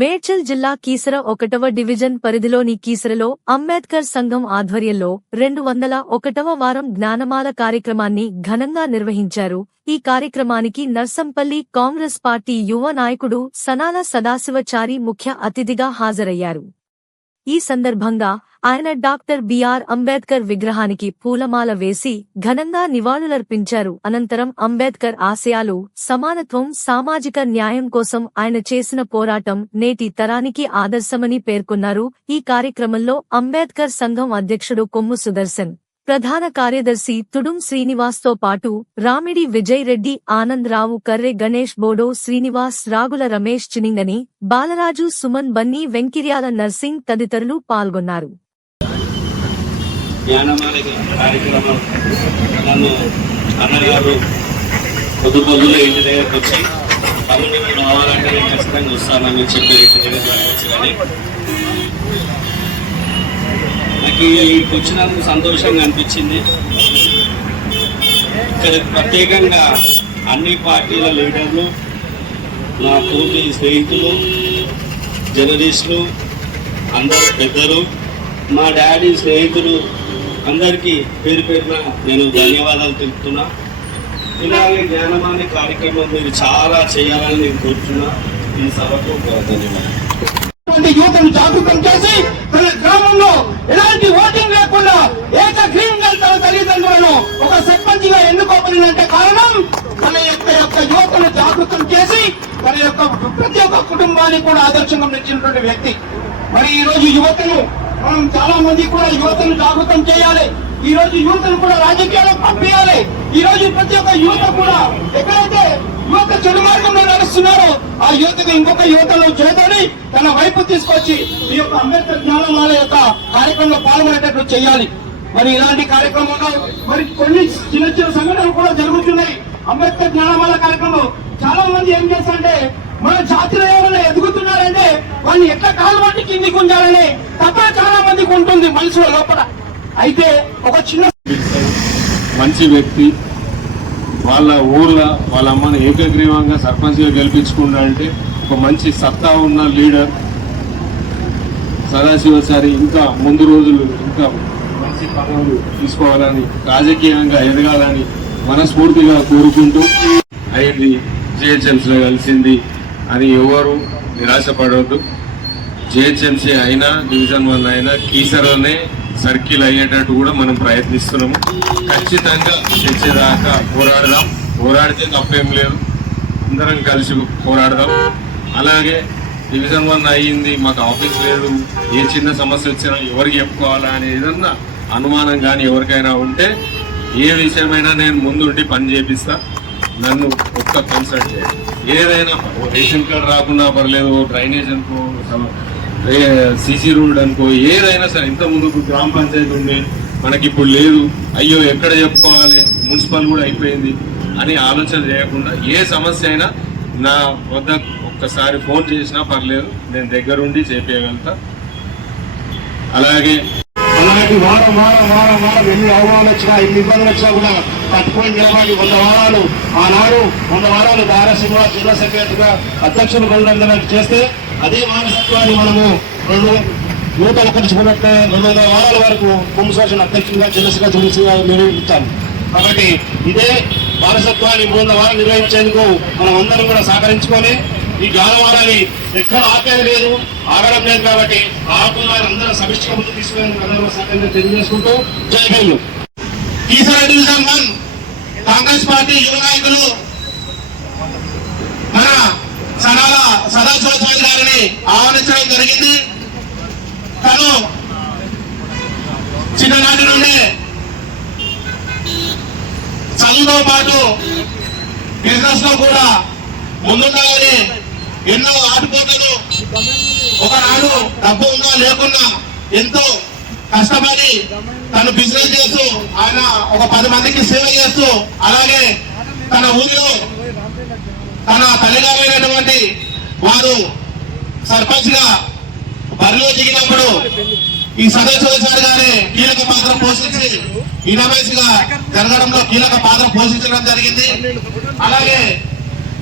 మేడ్చల్ జిల్లా కీసర ఒకటవ డివిజన్ పరిధిలోని కీసరలో అంబేద్కర్ సంఘం ఆధ్వర్యంలో రెండు వందల ఒకటవ వారం జ్ఞానమాల కార్యక్రమాన్ని ఘనంగా నిర్వహించారు. ఈ కార్యక్రమానికి నర్సంపల్లి కాంగ్రెస్ పార్టీ యువ నాయకుడు సనాల సదాశివచారి ముఖ్య అతిథిగా హాజరయ్యారు. ఈ సందర్భంగా ఆయన డాక్టర్ బిఆర్ అంబేద్కర్ విగ్రహానికి పూలమాల వేసి ఘనంగా నివాళులర్పించారు. అనంతరం అంబేద్కర్ ఆశయాలు సమానత్వం సామాజిక న్యాయం కోసం ఆయన చేసిన పోరాటం నేటి తరానికి ఆదర్శమని పేర్కొన్నారు. ఈ కార్యక్రమంలో అంబేద్కర్ సంఘం అధ్యక్షుడు కొమ్ము సుదర్శన్ ప్రధాన కార్యదర్శి తుడుం శ్రీనివాస్తో పాటు రామిడి విజయ్ రెడ్డి ఆనంద్ రావు కర్రె గణేష్ బోడో శ్రీనివాస్ రాగుల రమేష్ చినింగని బాలరాజు సుమన్ బన్నీ వెంకిర్యాల నర్సింగ్ తదితరులు పాల్గొన్నారు. రావాలంటే నేను ఖచ్చితంగా వస్తానని చెప్పి ఇంటి దగ్గర నాకు ఇక్కడికి వచ్చినందుకు సంతోషంగా అనిపించింది. ఇక్కడ ప్రత్యేకంగా అన్ని పార్టీల లీడర్లు నా తోటి స్నేహితులు జర్నలిస్టులు అందరూ పెద్దలు మా డాడీ స్నేహితులు అందరికీ పేరు పేరున నేను ధన్యవాదాలు తెలుపుతున్నా. ఇలాగే జ్ఞానమాని కార్యక్రమం మీరు చాలా చేయాలని నేను కోరుతున్నా. ఈ సభకు ధన్యవాదాలు. యువతను జాగృతం చేసి గ్రామంలో ఎలా ఎలాంటి ఓటింగ్ లేకుండా ఏకగ్రీవంగా తన తల్లిదండ్రులను ఒక సర్పంచ్గా ఎన్నుకోబడినంటే కారణం తన యొక్క యొక్క యువతను జాగృతం చేసి తన యొక్క ప్రతి ఒక్క కుటుంబానికి కూడా ఆదర్శంగా నిలిచినటువంటి వ్యక్తి. మరి ఈ రోజు యువతను మనం చాలా మంది కూడా యువతను జాగృతం చేయాలి. ఈ రోజు యువతను కూడా రాజకీయాలకు పంపించాలి ఈ రోజు ప్రతి ఒక్క యువత కూడా ఎక్కడైతే యువత చెడు మార్గంలో నడుస్తున్నారు. ఆ యువతకు ఇంకొక యువతను చేతని తన వైపు తీసుకొచ్చి ఈ యొక్క అంబేద్కర్ జ్ఞానమాల యొక్క కార్యక్రమంలో పాల్గొనేటట్లు చేయాలి. మరి ఇలాంటి కార్యక్రమంలో మరి కొన్ని చిన్న చిన్న సంఘటనలు కూడా జరుగుతున్నాయి. అంబేద్కర్ జ్ఞానమాల కార్యక్రమం చాలా మంది ఏం చేస్తారంటే మన జాతిలో ఎవరైనా ఎదుగుతున్నారంటే వాళ్ళని ఎట్లా కాలు వంటి కిందికి ఉండాలని తప్ప చాలా మందికి ఉంటుంది మనసులో లోపల. అయితే ఒక చిన్న మంచి వ్యక్తి వాళ్ళ ఊర్లో వాళ్ళ అమ్మని ఏకగ్రీవంగా సర్పంచ్గా గెలిపించుకున్నా అంటే ఒక మంచి సత్తా ఉన్న లీడర్ సదాశివసారి ఇంకా ముందు రోజులు ఇంకా మంచి పదవులు తీసుకోవాలని రాజకీయంగా ఎదగాలని మనస్ఫూర్తిగా కోరుకుంటూ అయింది జిహెచ్ఎంసీలో కలిసింది అని ఎవరు నిరాశపడవద్దు జిహెచ్ఎంసీ అయినా డివిజన్ వన్ అయినా కీసర్లోనే సర్కిల్ అయ్యేటట్టు కూడా మనం ప్రయత్నిస్తున్నాము. ఖచ్చితంగా తెచ్చేదాకా పోరాడదాం. పోరాడితే తప్పేం లేదు. అందరం కలిసి పోరాడదాం. అలాగే డివిజన్ వన్ అయ్యింది మాకు ఆఫీస్ లేదు. ఏ చిన్న సమస్య వచ్చినా ఎవరికి చెప్పుకోవాలా అనే ఏదన్నా అనుమానం కానీ ఎవరికైనా ఉంటే ఏ విషయమైనా నేను ముందుండి పని చేపిస్తా. నన్ను ఒక్క కన్సల్ట్ చేయండి. ఏదైనా ఓ రేషన్ కార్డు రాకుండా పర్లేదు ఓ డ్రైనేజ్ అనుకో సీసీ రోడ్ అనుకో ఏదైనా సరే ఇంత ముందుకు గ్రామ పంచాయతీ ఉండే మనకి ఇప్పుడు లేదు. అయ్యో ఎక్కడ చెప్పుకోవాలి? మున్సిపల్ కూడా అయిపోయింది అని ఆలోచన చేయకుండా ఏ సమస్య అయినా నా వద్ద ఒక్కసారి ఫోన్ చేసినా పర్లేదు నేను దగ్గరుండి చేపించగలుగుతా అలాగే అలాంటి వారం వారం వారం వారం ఎన్ని అవమానాలు వచ్చినా ఎన్ని ఇబ్బందులు వచ్చినా కూడా తట్టుకొని నిలబడి వంద వారాలు ఆనాడు వంద వారాలు దారసింహ జిల్లా సెక్రటరీగా అధ్యక్షులు చేస్తే అదే మానసత్వాన్ని మనము రెండు నూట ఒకటి రెండు వందల వారాల వరకు కుంభశోషణ అధ్యక్షులుగా జిల్లా సెక్రటరీగా నిర్వహిస్తాం కాబట్టి ఇదే వారసత్వాన్ని మూడు వందల వారం నిర్వహించేందుకు మనం అందరం కూడా సహకరించుకొని ఈ గానవారాన్ని ఎక్కడ ఆపేది లేదు ఆగడం లేదు కాబట్టి ఆకుండా అందరూ సమిష్టిగా ముందు తీసుకునేందుకు అందరూ తెలియజేసుకుంటూ జై భీమ్ ఈసారి డివిజన్ వన్ కాంగ్రెస్ పార్టీ యువ నాయకులు మన సనాల సదాశివస్వామి గారిని ఆహ్వానించడం జరిగింది. తను చిన్ననాటి నుండి చదువుతో పాటు బిజినెస్లో కూడా ముందుండాలని ఎన్నో ఆటుపోతలు ఒకనాడు డబ్బు ఉన్నా లేకున్నా ఎంతో కష్టపడి తను బిజినెస్ చేస్తూ ఆయన ఒక పది మందికి సేవ చేస్తూ అలాగే తన ఊరిలో తన తల్లిగారైనటువంటి వారు సర్పంచ్గా బరిలో దిగినప్పుడు ఈ సదస్సు గారి కీలక పాత్ర పోషించి ఇన్నోవేషన్ జరగడంలో కీలక పాత్ర పోషించడం జరిగింది. అలాగే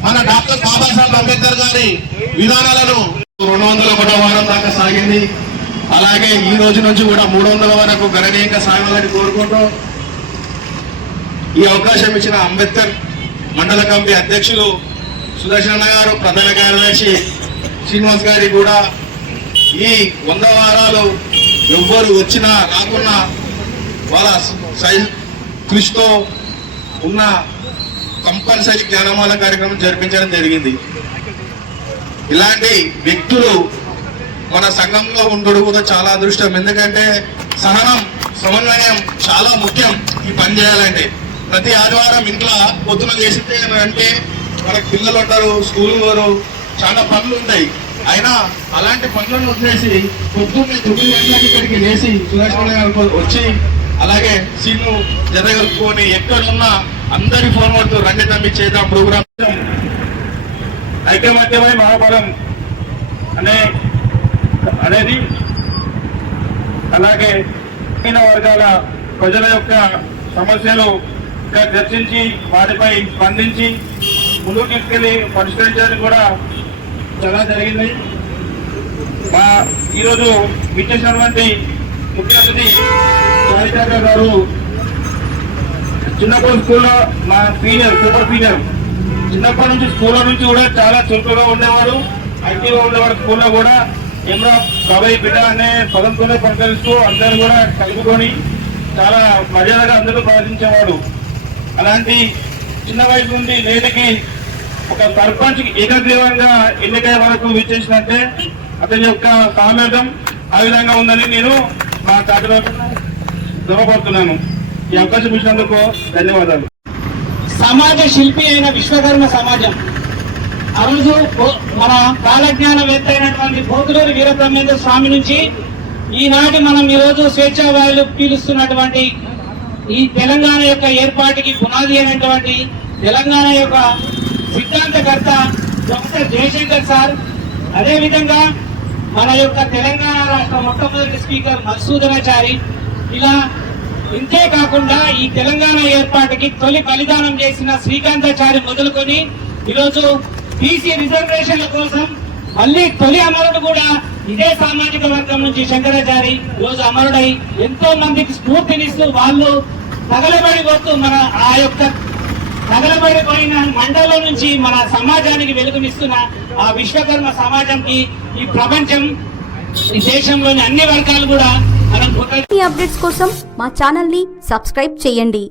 మన డాక్టర్ బాబాసాహెబ్ అంబేద్కర్ గారి విధానాలను రెండు వందల ఒకటో వారం దాకా సాగింది. అలాగే ఈ రోజు నుంచి కూడా మూడు వందల వరకు గణనీయంగా సాగాలని కోరుకుంటూ ఈ అవకాశం ఇచ్చిన అంబేద్కర్ మండల కమిటీ అధ్యక్షులు సుదర్శన గారు ప్రధాన కార్యదర్శి శ్రీనివాస్ గారి కూడా ఈ వంద వారాలు ఎవ్వరు వచ్చినా రాకున్నా వాళ్ళ సై- కృషితో ఉన్న కంపల్సరీ జ్ఞానమాల కార్యక్రమం జరిపించడం జరిగింది. ఇలాంటి వ్యక్తులు మన సంఘంలో ఉండడం కూడా చాలా అదృష్టం. ఎందుకంటే సహనం సమన్వయం చాలా ముఖ్యం ఈ పని చేయాలంటే. ప్రతి ఆదివారం ఇంట్లో పొద్దున చేసితే అంటే మనకు పిల్లలు ఉంటారు స్కూల్ వారు చాలా పనులు ఉంటాయి. అయినా అలాంటి పనులను వదిలేసి పొద్దున్నే తొమ్మిది గంటలకి ఇక్కడికి లేచి సురేష్ గారు వచ్చి అలాగే సీను జతగలుపుకొని ఎక్కడున్నా అందరి ఫోన్ పడుతూ రండి తమ్మి చేద్దాం ప్రోగ్రామ్. ఐకమత్యమై మహాబలం అనే అనేది అలాగే గ్రామీణ వర్గాల ప్రజల యొక్క సమస్యలు చర్చించి వాటిపై స్పందించి ముందుకు తీసుకెళ్ళి పరిష్కరించడానికి కూడా చాలా జరిగింది. మా ఈరోజు విచ్చేసినటువంటి ముఖ్య అతిథి చారిత్రక గారు చిన్నప్పుడు స్కూల్లో మా సీనియర్ సూపర్ సీనియర్. చిన్నప్పటి నుంచి స్కూల్లో నుంచి కూడా చాలా చురుకుగా ఉండేవారు. యాక్టివ్గా ఉండేవారు స్కూల్లో కూడా. ఏమరా బాబాయ్ బిడ్డ అనే పదంతోనే పరిశీలిస్తూ అందరూ కూడా కలుపుకొని చాలా మర్యాదగా అందరూ ప్రవర్తించేవాడు అలాంటి చిన్న వయసు నుండి నేటికి ఒక సర్పంచ్ ఏకగ్రీవంగా ఎన్నికల వరకు విచ్చేసినట్టే అతని యొక్క సామర్థ్యం ఆ విధంగా ఉందని నేను మా తాతలో గర్వపడుతున్నాను ఈ అవకాశం ఇచ్చినందుకు ధన్యవాదాలు. సమాజ శిల్పి అయిన విశ్వకర్మ సమాజం. ఆ రోజు మన కాలజ్ఞానవేత్త అయినటువంటి పోతులూరి వీరబ్రహ్మేంద్ర స్వామి నుంచి ఈనాటి మనం ఈరోజు స్వేచ్ఛా వాయులు పీలుస్తున్నటువంటి ఈ తెలంగాణ యొక్క ఏర్పాటుకి పునాది అయినటువంటి తెలంగాణ యొక్క సిద్ధాంతకర్త ప్రొఫెసర్ జయశంకర్ సార్. అదేవిధంగా మన యొక్క తెలంగాణ రాష్ట్ర మొట్టమొదటి స్పీకర్ మధుసూదనాచారి. ఇలా ఇంతే కాకుండా ఈ తెలంగాణ ఏర్పాటుకి తొలి బలిదానం చేసిన శ్రీకాంతాచారి మొదలుకొని ఈరోజు బీసీ రిజర్వేషన్ల కోసం మళ్ళీ తొలి అమరుడు కూడా ఇదే సామాజిక వర్గం నుంచి శంకరాచారి రోజు అమరుడై ఎంతో మందికి స్ఫూర్తినిస్తూ వాళ్ళు తగలబడి కొడుతూ మన ఆ యొక్క తగలబడిపోయిన మండలం నుంచి మన సమాజానికి వెలుగునిస్తున్న ఆ విశ్వకర్మ సమాజంకి ఈ ప్రపంచం ఈ దేశంలోని అన్ని వర్గాలు కూడా మనం అప్డేట్స్ కోసం మా ఛానల్ని సబ్స్క్రైబ్ చేయండి.